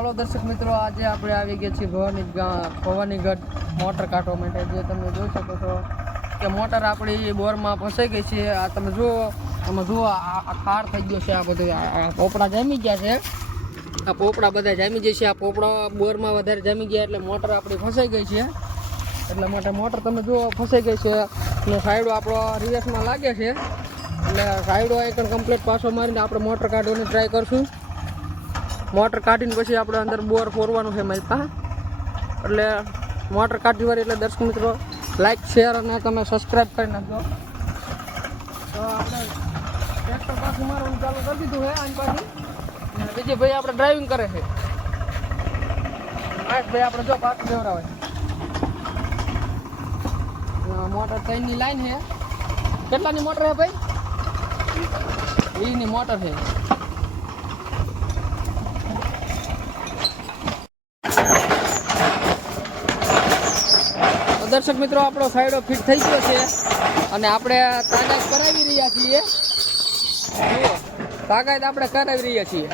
હાલો દર્શક મિત્રો, આજે આપણે આવી ગયા છીએ ભવાનીગઢ મોટર કાઢવા માટે. જે તમે જોઈ શકો છો કે મોટર આપણી બોરમાં ફસાઈ ગઈ છે. આ તમે જુઓ, આમાં જુઓ આ ખાર થઈ ગયો છે. આ બધું આ પોપડા જામી ગયા છે. આ પોપડા બધા જામી જાય છે. આ પોપડા બોરમાં વધારે જામી ગયા એટલે મોટર આપણી ફસાઈ ગઈ છે. એટલા માટે મોટર તમે જુઓ ફસાઈ ગઈ છે અને સાઈડો આપણો રિવર્સમાં લાગે છે. એટલે સાઈડો એક કમ્પ્લીટ પાછો મારીને આપણે મોટર કાઢવાની ટ્રાય કરશું. મોટર કાઢીને પછી આપણે અંદર બોર ફોરવાનું છે મારી પાસે. એટલે મોટર કાઢી વાળી એટલે દર્શક મિત્રો લાઈક શેર અને તમે સબસ્ક્રાઈબ કરી નાખજો. તો આપણે ટ્રેક્ટર પાછું મારવાનું ચાલુ કરી દીધું છે આની પાછું. બીજી ભાઈ આપણે ડ્રાઇવિંગ કરે છે. ભાઈ આપણે જો પાછું દેવરાવે મોટર 3ની લાઈન છે. કેટલાની મોટર છે ભાઈ? 20ની મોટર છે. દર્શક મિત્રો, આપણો સાઈડો ફિટ થઈ ગયો છે અને આપણે તાગાત કરાવી રહ્યા છીએ. જુઓ, તાગાત આપણે કરાવી રહ્યા છીએ.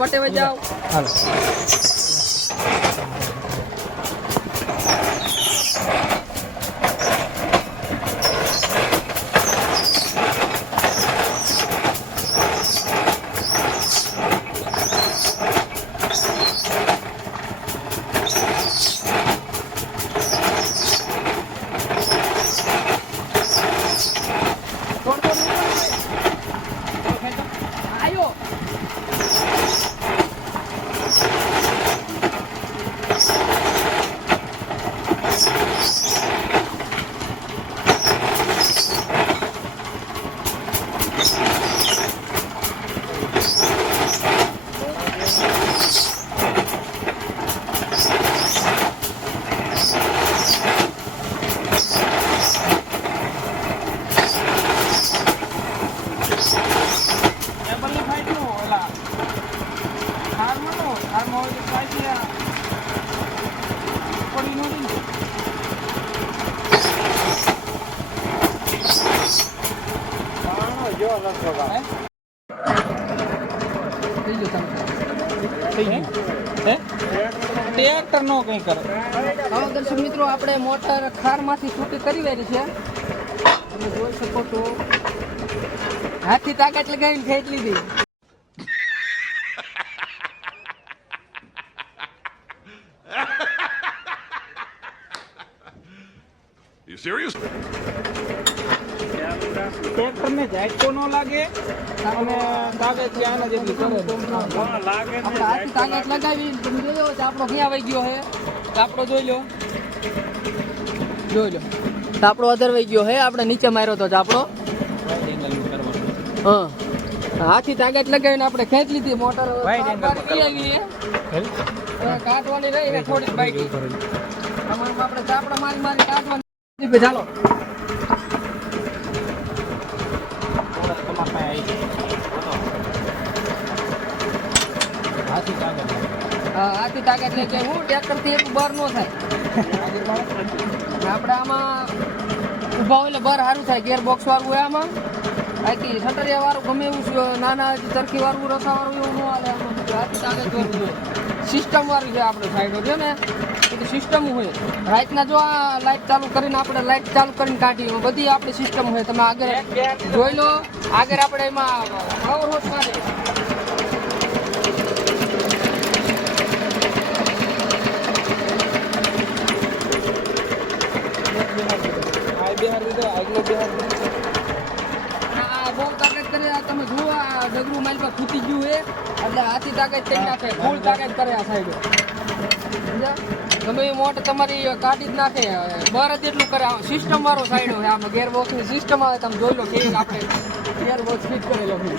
પટેવા જાઓ. હાલો. ટ્રેક્ટર નો કઈ કરે. હવે દર્શક મિત્રો, આપણે મોટર ખારમાંથી છૂટી કરી વાળી છે. તમે જોઈ શકો છો, હાથથી તાકાત લગાવીને ખેંચ લીધી. You serious? ટ્રેક્ટર ને ઝાટકો ન લાગે અને તાકાત આના જેટલી કરે. આપણે હાથથી તાકાત લગાવી તમે જોયો ચાપડો ક્યાં વહી ગયો છે. ચાપડો જોઈ લો, ચાપડો અધર વહી ગયો છે. આપણે નીચે માર્યો તો ચાપડો. હા, હાથથી તાકાત લગાવીને આપણે ખેંચ લીધી મોટર. કાઢવાની રહી થોડીક બાકી. આપણે ચાપડા મારી કાઢવાની. ચાલો, હાથી તાકાત લે કે હું ટ્રેક્ટર થી એટલું બર ન થાય. આપણે આમાં ઉભા હોય એટલે બર સારું થાય. ગેર બોક્સ વાળું હોય આમાં. બાકી સટરિયા વાળું ગમે એવું નાના ચરખી વાળું રસા વાળું એવું ન હાલે. આમાં હાથી તાકાત જોવું જોઈએ. સિસ્ટમ વાળું છે આપણે સાઈડો છે ને, એ સિસ્ટમ હોય. રાતના જો આ લાઇટ ચાલુ કરીને આપણે લાઇટ ચાલુ કરીને કાઢી બધી આપણી સિસ્ટમ હોય. તમે આગળ જોઈ લો. આગળ આપણે એમાં પાવર હોસ કાઢે. બહુ તાકાત કરે. તમે જુઓ, આ ડગરું મારી પાસે ખૂટી ગયું છે એટલે હાથી તાકાત કરી નાખે. ફૂલ તાકાત કરે આ સાઈડો. તમે મોટર તમારી કાઢી જ નાખે. બર જ એટલું કરે. સિસ્ટમ વાળો સાઈડો છે. આમાં ગેરબોક્સ ની સિસ્ટમ આવે. તમે જોઈ લો કે આપણે ગેરબોક્સ ફિટ કરેલો છે.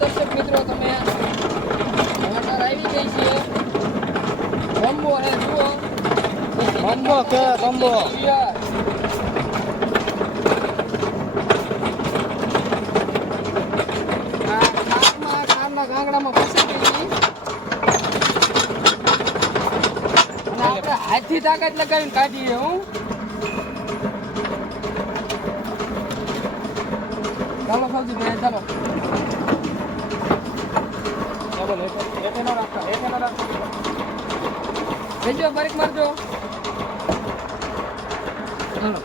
દર્શક મિત્રો, તમે મોટર આવી ગઈ છે. કોમ્બો કે કોમ્બો કારના ગાંગડામાં ફસાઈ ગઈ અને આપણે હાથથી તાકાત લગાવીને કાઢીએ હું ચાલો સૌથી પહેલા ચાલો ભેજો બ્રેક મારજો હાલો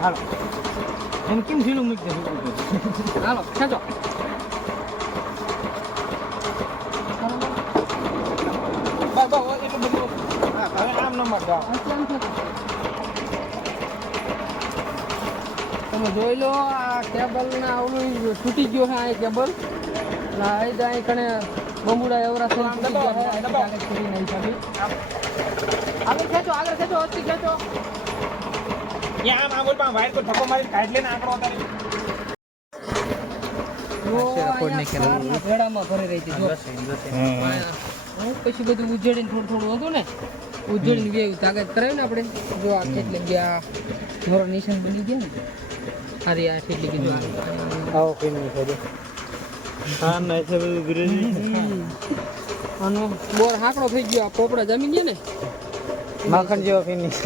હાલો એને કેમ ઢીલું મૂકી દે હાલો ખેંચો એટલું બધું હવે આમ નંબર દો તમે જોઈ લો આ કેબલ ને આવડું તૂટી ગયો છે આ કેબલ અહીં કણે બંબુડા એવરા આગળ ખેંચો હસ્તી ખેંચો યા આમ આગળ પણ વાયર પર ધક્કો મારી કાઢ લેને આંકડો ઉતારી ભેડામાં ભરી રહી હતી હું પછી બધું ઉજેડીને થોડું હતું ને ઉજેડીને વેવું તાકાત કરાવી ને આપણે જો આ કેટલી ગયા મોરો નિશાન બની ગયા ને અરે આ કેટલી કીધું આવો કોઈ નહીં ખબર હા ના છે બધું ગુરુજી આનો બોર હાકડો થઈ ગયો આ પોપડા જમી ગયા ને માખણ જેવો ફિનિશ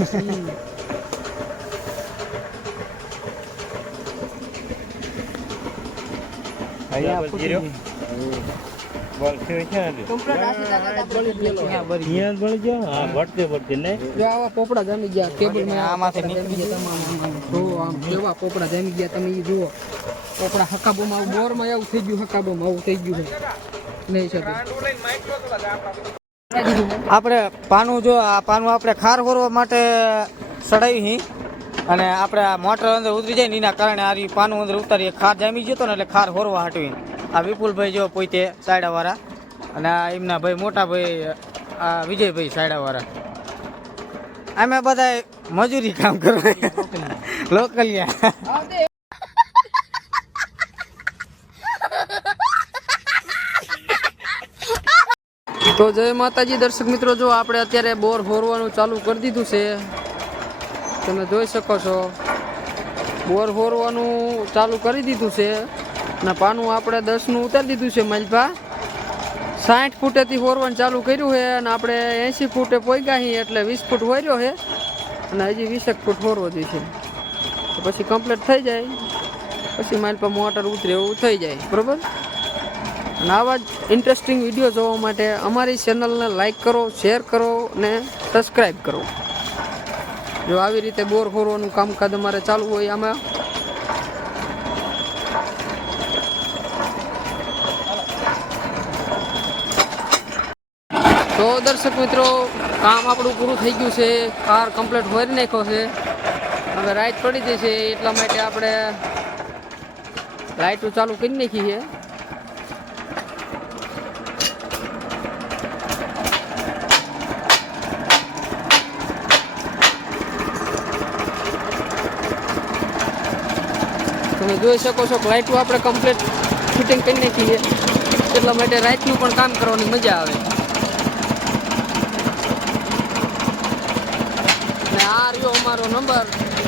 અહીંયા પૂછી રહ્યો બોલ છે છે ને કમ્પ્લીટ આસી તાકાત આપણે અહીંયા બળી ગયો હા બળતે ને જો આવા પોપડા જમી ગયા કેબલ માં આમાંથી નીકળી ગયા તમામ જો આમ કેવા પોપડા જમી ગયા તમે ઈ જુઓ પોપડા હકાબોમાં બોર માં એવું થઈ ગયું હકાબોમાં આવું થઈ ગયું છે નહીં શકે આપણે પાનું જો આ પાનું આપણે ખાર હોરવા માટે સડાવી હી અને આપણે આ મોટર અંદર ઉતરી જાય ને એના કારણે આ પાનું અંદર ઉતારીએ ખાર જામી ગયો હતો ને એટલે ખાર હોરવા હાટવી આ વિપુલભાઈ જો પોતે સાયડાવાળા અને આ એમના ભાઈ મોટા ભાઈ આ વિજયભાઈ સાયડાવાળા અમે બધા મજૂરી કામ કરવા લોકલિયા તો જય માતાજી દર્શક મિત્રો જો આપણે અત્યારે બોર હોરવાનું ચાલુ કરી દીધું છે તમે જોઈ શકો છો બોર હોરવાનું ચાલુ કરી દીધું છે અને પાનું આપણે 10નું ઉતારી દીધું છે માલભા 60 ફૂટેથી હોરવાનું ચાલુ કર્યું છે અને આપણે 80 ફૂટે પોગ્યા છીએ એટલે 20 ફૂટ હોર્યો છે અને હજી 20 ફૂટ હોરવો જોઈએ તો પછી કમ્પ્લીટ થઈ જાય પછી માલપા મોટર ઉતરે એવું થઈ જાય બરોબર અને આવા જ ઇન્ટરેસ્ટિંગ વિડીયો જોવા માટે અમારી ચેનલને લાઈક કરો શેર કરો અને સબસ્ક્રાઈબ કરો જો આવી રીતે બોર હોરવાનું કામકાજ અમારે ચાલુ હોય આમાં તો દર્શક મિત્રો કામ આપણું પૂરું થઈ ગયું છે કાર કમ્પ્લીટ હોરી નાખ્યો છે હવે રાઈટ પડી જશે એટલા માટે આપણે લાઇટો ચાલુ કરી નાખી છે તમે જોઈ શકો છો કે લાઇટો આપણે કમ્પ્લીટ ફિટિંગ કરી નાખી છે એટલા માટે રાઈટનું પણ કામ કરવાની મજા આવે અને આ રહ્યો અમારો નંબર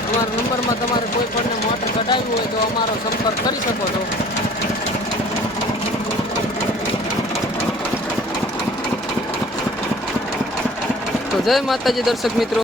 અમારા નંબરમાં તમારે કોઈ પણ મોટર કઢાવવી હોય તો અમારો સંપર્ક કરી શકો છો તો જય માતાજી દર્શક મિત્રો